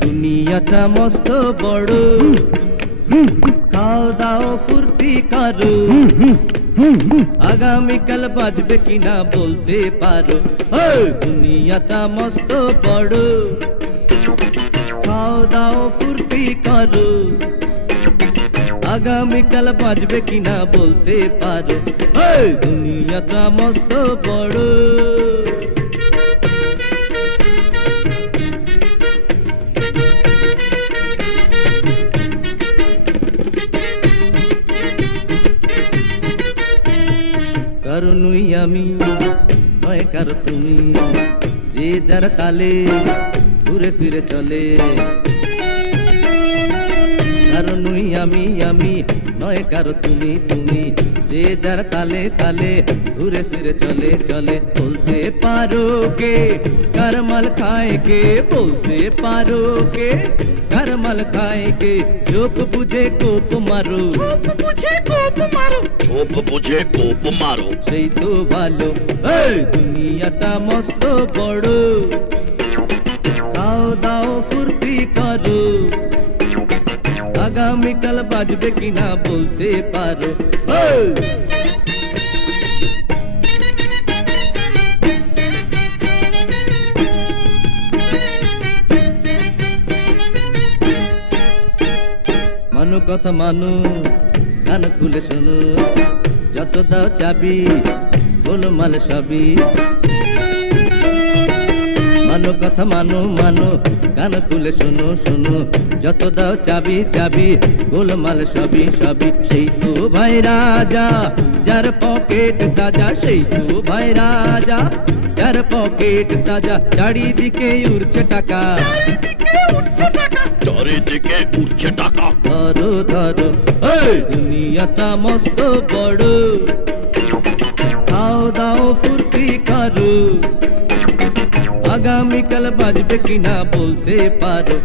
দুনিয়াটা মস্ত বড়, খাও দাও ফুর্তি করো, আগামীকাল বাজবে কিনা বলতে পারো। দুনিয়াটা মস্ত বড়, খাও দাও ফুর্তি করো, আগামীকাল বাজবে কিনা বলতে পারো। দুনিয়াটা মস্ত বড়। কারো নুই আমি নয় কারো তুমি, যে যার তালে ঘুরে ফিরে চলে। কারো নুই আমি নয় কারো তুমি, যে যার তালে তালে ঘুরে ফিরে চলে চলে। বলতে পারো কে কার মাল খায় কে, বলতে পারো কে কার মাল খায় কে। চোখ বুঝে কোপ মারো, চোখ বুঝে কোপ মারো, সেই তো ভালো। দুনিয়াটা মস্ত বড়, খাও দাও ফুর্তি করো, আগামীকাল বাজবে কিনা বলতে পারো। মানু কথা মানু, কান খুলে শোনো, যত দাও চাবি গোলমাল সবই। মানো কথা মানো কান খুলে শোনো শোনো, যত দাও চাবি চাবি গোলমাল সবই সবই। সেই তো ভাই রাজা যার পকেট তাজা, সেই তো ভাই রাজা যার পকেট তাজা। চারিদিকে উড়ছে টাকা, চারিদিকে উঠছে টাকা। ধরো ধরো দুনিয়াটা মস্ত বড়, খাও দাও ফুর্তি করো, আগামীকাল বাজবে কিনা বলতে পারো।